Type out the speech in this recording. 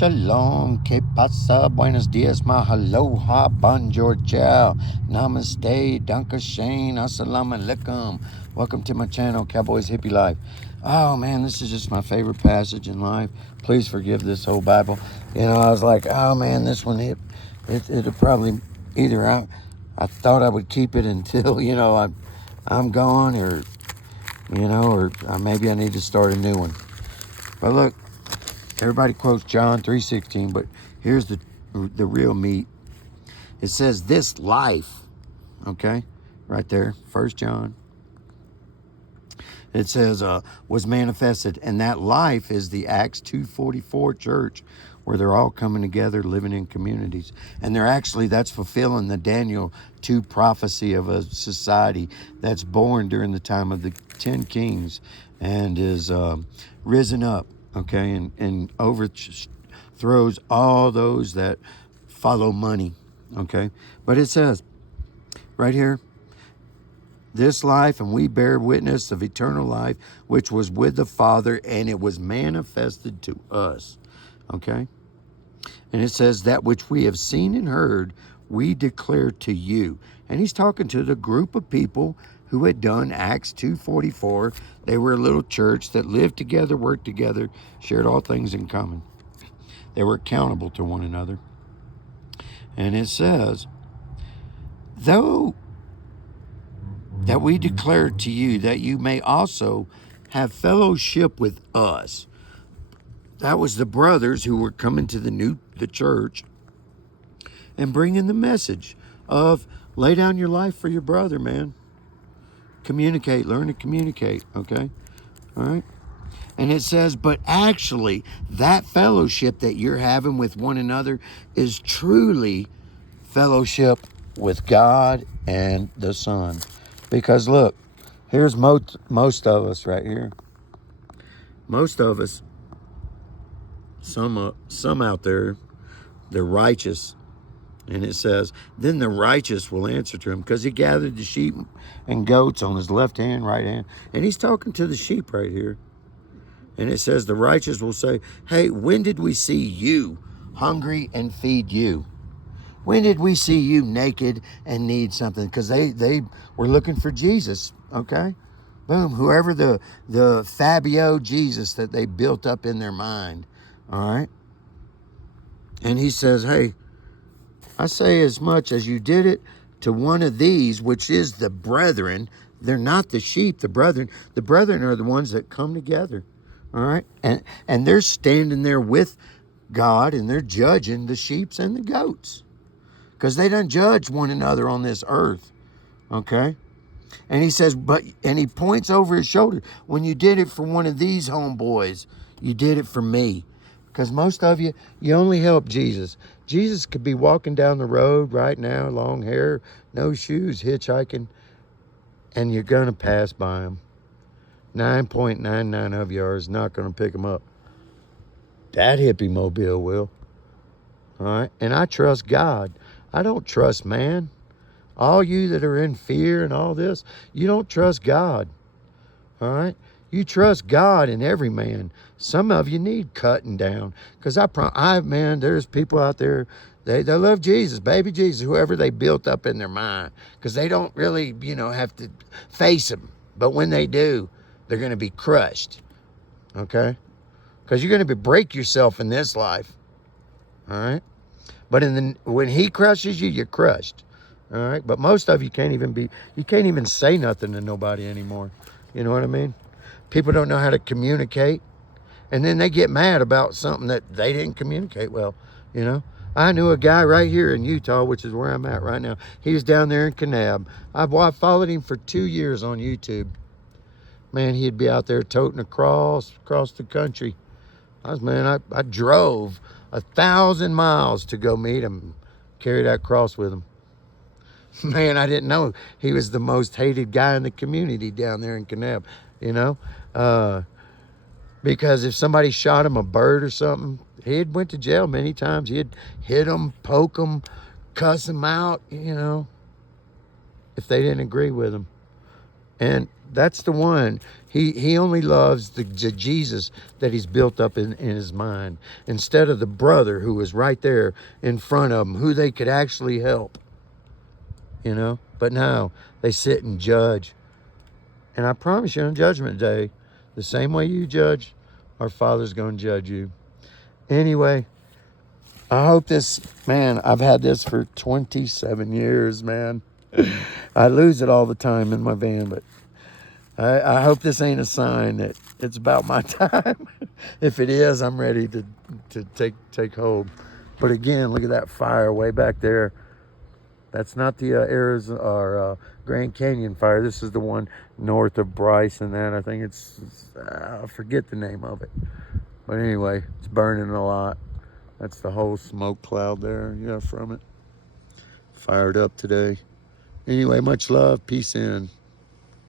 Shalom, que pasa, buenos dias, mahaloha, bonjour, ciao, namaste, danke shane, assalamu alaikum. Welcome to my channel, Cowboy's Hippie Life. Oh man, this is just my favorite passage in life. Please forgive this whole Bible. You know, I was like, oh man, this one it'll probably either I thought I would keep it until I'm gone, or or maybe I need to start a new one. But look. Everybody quotes John 3:16, but here's the real meat. It says this life, okay, right there, 1 John. It says was manifested, and that life is the Acts 2:44 church, where they're all coming together, living in communities, and that's fulfilling the Daniel 2 prophecy of a society that's born during the time of the 10 kings, and is risen up. Okay, and overthrows all those that follow money. Okay, but it says right here, this life, and we bear witness of eternal life, which was with the Father, and it was manifested to us. Okay, and it says that which we have seen and heard, we declare to you. And he's talking to the group of people who had done Acts 2:44. They were a little church that lived together, worked together, shared all things in common. They were accountable to one another. And it says, though that we declare to you that you may also have fellowship with us. That was the brothers who were coming to the church and bringing the message of lay down your life for your brother, man. Communicate, learn to communicate, okay? All right? And it says, but actually, that fellowship that you're having with one another is truly fellowship with God and the Son. Because look, here's most of us right here. Most of us, some out there, they're righteous. And it says, then the righteous will answer to him, because he gathered the sheep and goats on his left hand, right hand. And he's talking to the sheep right here. And it says, the righteous will say, hey, when did we see you hungry and feed you? When did we see you naked and need something? Because they were looking for Jesus, okay? Boom, whoever the Fabio Jesus that they built up in their mind, all right? And he says, hey, I say as much as you did it to one of these, which is the brethren. They're not the sheep, the brethren. The brethren are the ones that come together, all right? And they're standing there with God, and they're judging the sheep and the goats, because they don't judge one another on this earth, okay? And he says, and he points over his shoulder, when you did it for one of these homeboys, you did it for me. Because most of you only help Jesus. Jesus could be walking down the road right now, long hair, no shoes, hitchhiking, and you're going to pass by him. 9.99 of you are not going to pick him up. That hippie mobile will. All right? And I trust God. I don't trust man. All you that are in fear and all this, you don't trust God. All right? You trust God in every man. Some of you need cutting down. Because man, there's people out there, they love Jesus, baby Jesus, whoever they built up in their mind. Because they don't really, have to face him. But when they do, they're going to be crushed. Okay? Because you're going to break yourself in this life. All right? But when he crushes you, you're crushed. All right? But most of you can't even say nothing to nobody anymore. You know what I mean? People don't know how to communicate. And then they get mad about something that they didn't communicate well, I knew a guy right here in Utah, which is where I'm at right now. He was down there in Kanab. I followed him for 2 years on YouTube. Man, he'd be out there toting across the country. I drove 1,000 miles to go meet him, carry that cross with him. Man, I didn't know he was the most hated guy in the community down there in Kanab, because if somebody shot him a bird or something, he'd went to jail many times. He'd hit them, poke them, cuss them out, if they didn't agree with him. And That's the one. He only loves the Jesus that he's built up in his mind, instead of the brother who was right there in front of him, who they could actually help, you know. But now they sit and judge. And I promise you, on Judgment Day, the same way you judge, our Father's going to judge you. Anyway, I hope this, man, I've had this for 27 years, man. I lose it all the time in my van, but I hope this ain't a sign that it's about my time. If it is, I'm ready to take hold. But again, look at that fire way back there. That's not the Arizona or Grand Canyon fire. This is the one north of Bryce and that. I think I forget the name of it. But anyway, it's burning a lot. That's the whole smoke cloud there, from it. Fired up today. Anyway, much love. Peace in.